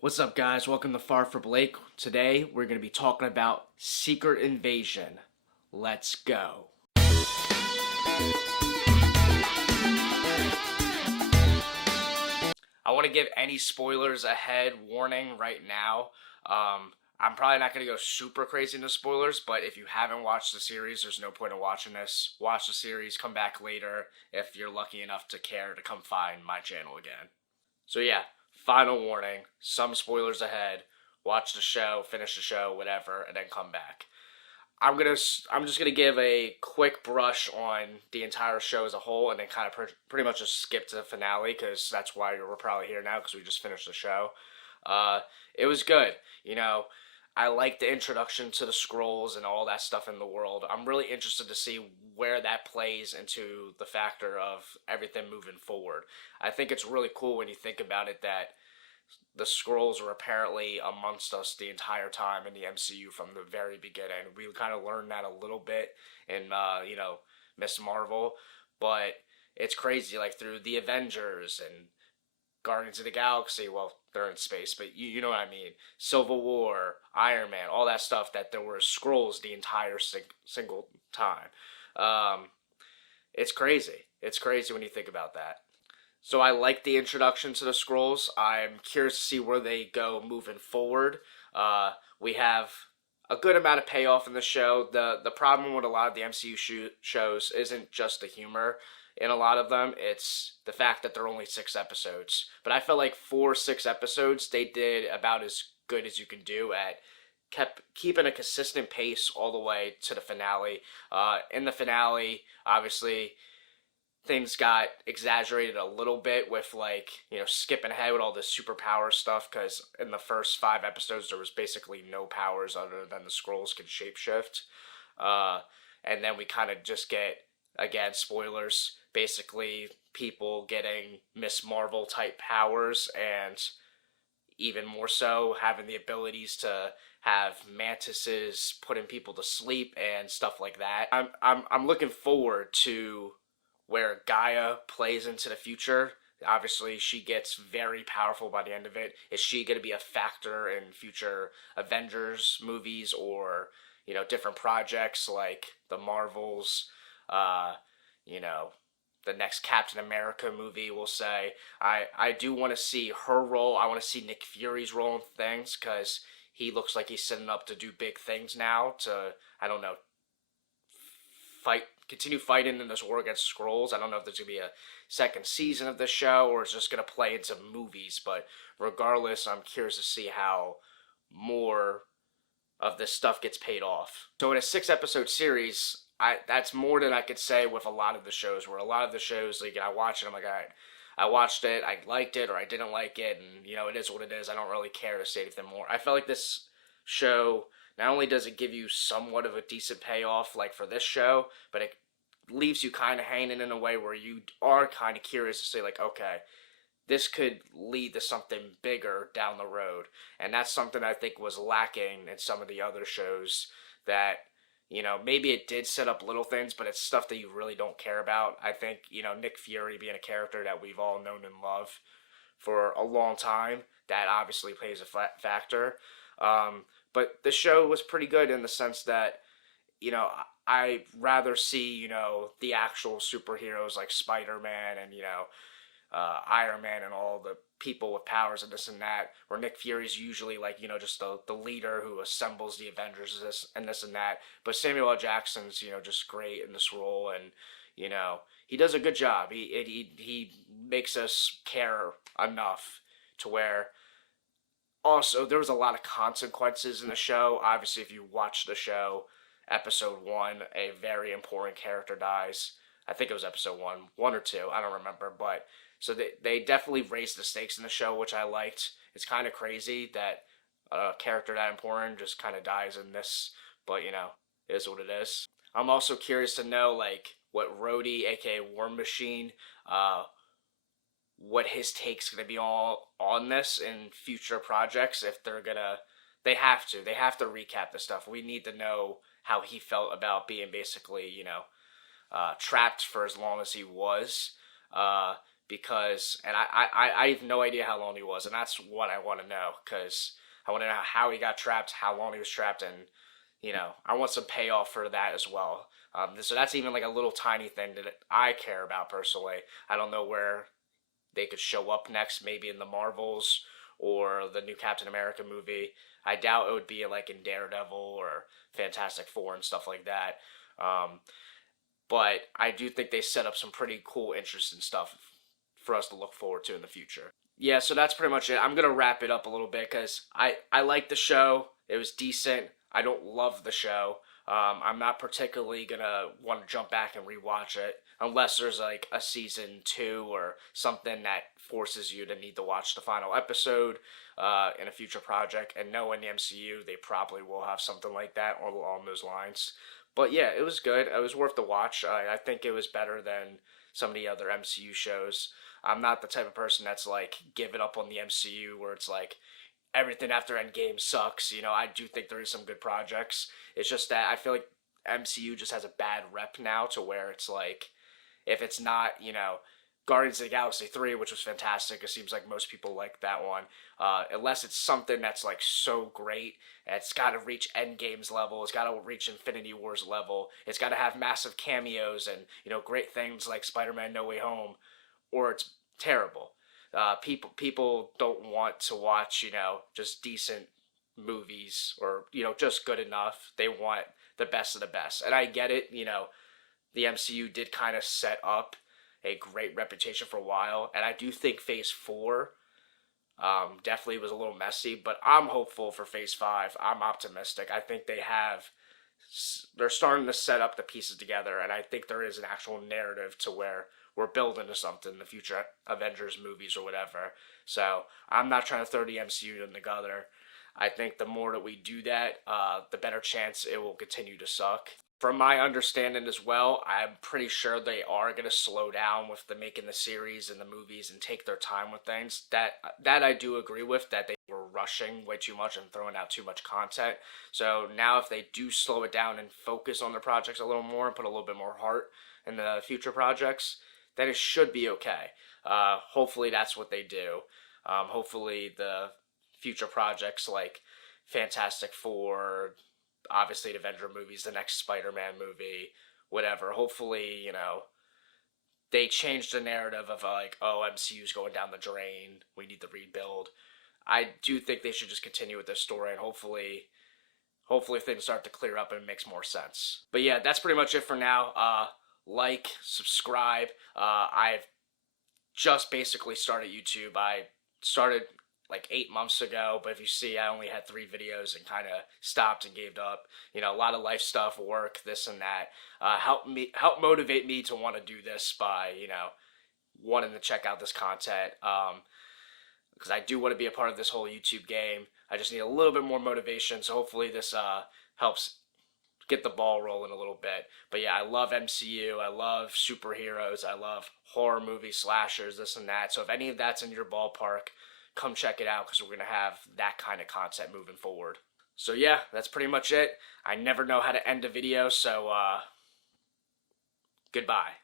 What's up, guys? Welcome to Far for Blake. Today, we're going to be talking about Secret Invasion. Let's go. I want to give any spoilers ahead warning right now. I'm probably not going to go super crazy into spoilers, but if you haven't watched the series, there's no point in watching this. Watch the series, come back later if you're lucky enough to care to come find my channel again. So yeah, final warning, some spoilers ahead. Watch the show, finish the show, whatever, and then come back. I'm just gonna give a quick brush on the entire show as a whole, and then kind of pretty much just skip to the finale because that's why we're probably here now because we just finished the show. It was good, you know. I like the introduction to the Skrulls and all that stuff in the world. I'm really interested to see where that plays into the factor of everything moving forward. I think it's really cool when you think about it that the Skrulls were apparently amongst us the entire time in the MCU from the very beginning. We kind of learned that a little bit in, Miss Marvel, but it's crazy, like through the Avengers and Guardians of the Galaxy. Well, they're in space, but you know what I mean. Civil War, Iron Man, all that stuff. That there were Skrulls the entire single time. It's crazy. It's crazy when you think about that. So I like the introduction to the Skrulls. I'm curious to see where they go moving forward. We have a good amount of payoff in the show. The problem with a lot of the MCU shows isn't just the humor. In a lot of them, it's the fact that they're only 6 episodes. But I felt like 6 episodes, they did about as good as you can do at kept keeping a consistent pace all the way to the finale. In the finale, obviously, things got exaggerated a little bit with, like, skipping ahead with all this superpower stuff, because in the first 5 episodes there was basically no powers other than the Skrulls can shapeshift. And then we kind of just get, again, spoilers, basically people getting Miss Marvel type powers, and even more so having the abilities to have mantises putting people to sleep and stuff like that. I'm looking forward to where Gaia plays into the future. Obviously, she gets very powerful by the end of it. Is she going to be a factor in future Avengers movies or, different projects like the Marvels, the next Captain America movie, we'll say. I do want to see her role. I want to see Nick Fury's role in things because he looks like he's setting up to do big things now to, I don't know, continue fighting in this war against Skrulls. I don't know if there's going to be a second season of the show or it's just going to play into movies, but regardless, I'm curious to see how more of this stuff gets paid off. So in a 6 episode series, that's more than I could say with a lot of the shows, where a lot of the shows, like, I watch it, I'm like, all right, I watched it, I liked it, or I didn't like it, and, it is what it is. I don't really care to say anything more. I felt like this show, not only does it give you somewhat of a decent payoff, like for this show, but it leaves you kind of hanging in a way where you are kind of curious to say, like, okay, this could lead to something bigger down the road. And that's something I think was lacking in some of the other shows that, maybe it did set up little things, but it's stuff that you really don't care about. I think, Nick Fury being a character that we've all known and loved for a long time, that obviously plays a factor. But the show was pretty good in the sense that, I rather see, the actual superheroes like Spider-Man and, Iron Man and all the people with powers and this and that, where Nick Fury's usually like, just the leader who assembles the Avengers and this and that. But Samuel L. Jackson's, just great in this role, and, he does a good job. He makes us care enough to where, also, there was a lot of consequences in the show. Obviously, if you watch the show, episode 1, a very important character dies. I think it was episode 1 or 2, I don't remember, but so they definitely raised the stakes in the show, which I liked. It's kind of crazy that a character that important just kind of dies in this, but, it is what it is. I'm also curious to know, like, what Rhodey, aka War Machine, what his take's going to be all on this in future projects. If they have to recap the stuff. We need to know how he felt about being basically, trapped for as long as he was. because, and I have no idea how long he was, and that's what I want to know, because I want to know how he got trapped, how long he was trapped, and I want some payoff for that as well. So that's even like a little tiny thing that I care about personally. I don't know where they could show up next, maybe in the Marvels or the new Captain America movie. I doubt it would be like in Daredevil or Fantastic Four and stuff like that. But I do think they set up some pretty cool, interesting stuff for us to look forward to in the future. Yeah, so that's pretty much it. I'm gonna wrap it up a little bit because I like the show. It was decent. I don't love the show. I'm not particularly gonna want to jump back and rewatch it unless there's like a season 2 or something that forces you to need to watch the final episode in a future project. And knowing the MCU, they probably will have something like that or along those lines. But yeah, it was good. It was worth the watch. I think it was better than some of the other MCU shows. I'm not the type of person that's like giving up on the MCU where it's like everything after Endgame sucks. I do think there is some good projects. It's just that I feel like MCU just has a bad rep now to where it's like if it's not, Guardians of the Galaxy 3, which was fantastic. It seems like most people like that one. Unless it's something that's like so great, it's got to reach Endgame's level. It's got to reach Infinity War's level. It's got to have massive cameos and great things like Spider-Man: No Way Home, or it's terrible. People don't want to watch just decent movies or just good enough. They want the best of the best, and I get it. The MCU did kind of set up a great reputation for a while, and I do think Phase 4 definitely was a little messy, but I'm hopeful for Phase 5. I'm optimistic. I think they're starting to set up the pieces together, and I think there is an actual narrative to where we're building to something in the future Avengers movies or whatever. So I'm not trying to throw the MCU in the gutter. I think the more that we do that, the better chance it will continue to suck. From my understanding as well, I'm pretty sure they are going to slow down with making the series and the movies and take their time with things. That I do agree with, that they were rushing way too much and throwing out too much content. So now if they do slow it down and focus on their projects a little more and put a little bit more heart in the future projects, then it should be okay. Hopefully that's what they do. Hopefully the future projects like Fantastic Four, obviously the Avenger movies, the next Spider-Man movie, whatever. Hopefully, they change the narrative of like, oh, MCU's going down the drain. We need to rebuild. I do think they should just continue with this story, and hopefully things start to clear up and it makes more sense. But yeah, that's pretty much it for now. Like, subscribe. I've just basically started YouTube. I started like 8 months ago, but if you see, I only had 3 videos and kind of stopped and gave up. A lot of life stuff, work, this and that. Help motivate me to want to do this by, wanting to check out this content. Because I do want to be a part of this whole YouTube game. I just need a little bit more motivation, so hopefully this helps get the ball rolling a little bit. But yeah, I love MCU, I love superheroes, I love horror movies, slashers, this and that. So if any of that's in your ballpark, come check it out because we're going to have that kind of content moving forward. So yeah, that's pretty much it. I never know how to end a video, so goodbye.